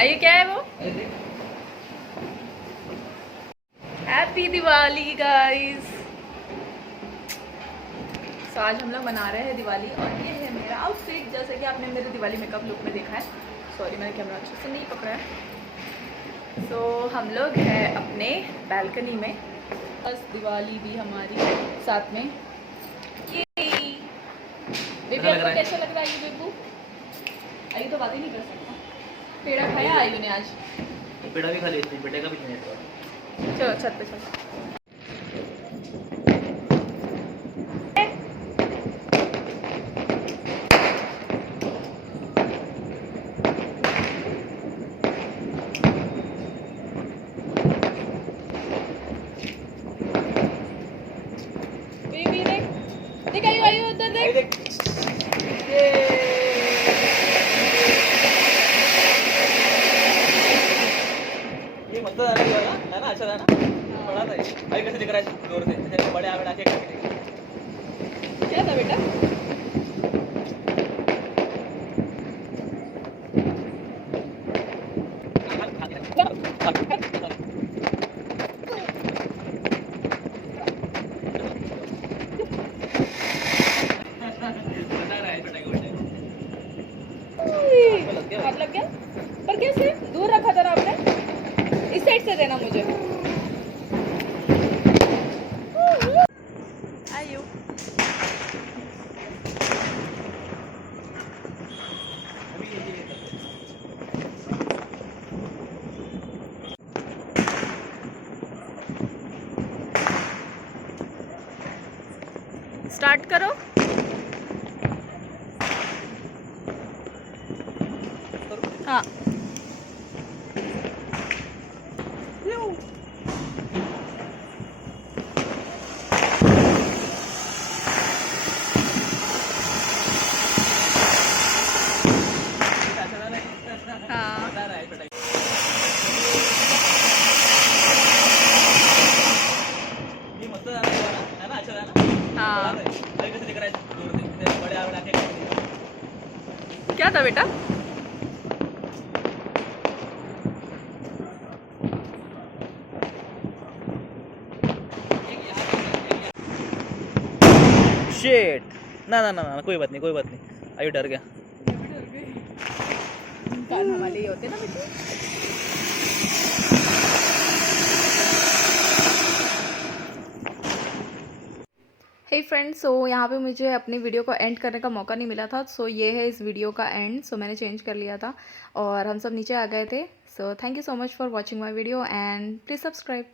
आयु क्या है वो? Happy Diwali guys. तो आज हम लोग मना रहे हैं दिवाली और ये है मेरा आउटफिट, जैसे कि आपने मेरे दिवाली मेकअप लुक में देखा है। सॉरी मैंने कैमरा अच्छे से नहीं पकड़ा है। तो हम लोग हैं अपने बालकनी में, बस दिवाली भी हमारी साथ में। ये बेबी आपको कैसा लग रहा है? ये बेबू आयु तो बात ही नहीं कर सकता। पेड़ा खाया आयु ने आज? पेड़ा भी खा लेते हैं, बेटे का भी नहीं। चलो छत पे चलो। बेबी देख देख आयु आयु उधर देख। ये मतलब है ना, अच्छा था ना, बड़ा था। भाई कैसे दिख रहा है दूर से? जैसे बड़े आवे आके क्या था बेटा? हाथ लग गया? पर कैसे? दूर रखा था ना आपने। इस साइड से देना मुझे। आयु स्टार्ट करो। हाँ क्या था बेटा? शिट। ना ना ना ना, कोई बात नहीं, कोई बात नहीं। आयु डर गया। कान हमारे ही होते ना बेटे। हे फ्रेंड्स, सो यहाँ पे मुझे अपनी वीडियो को एंड करने का मौका नहीं मिला था। सो ये है इस वीडियो का एंड। सो मैंने चेंज कर लिया था और हम सब नीचे आ गए थे। So thank you so much for watching my video and please subscribe.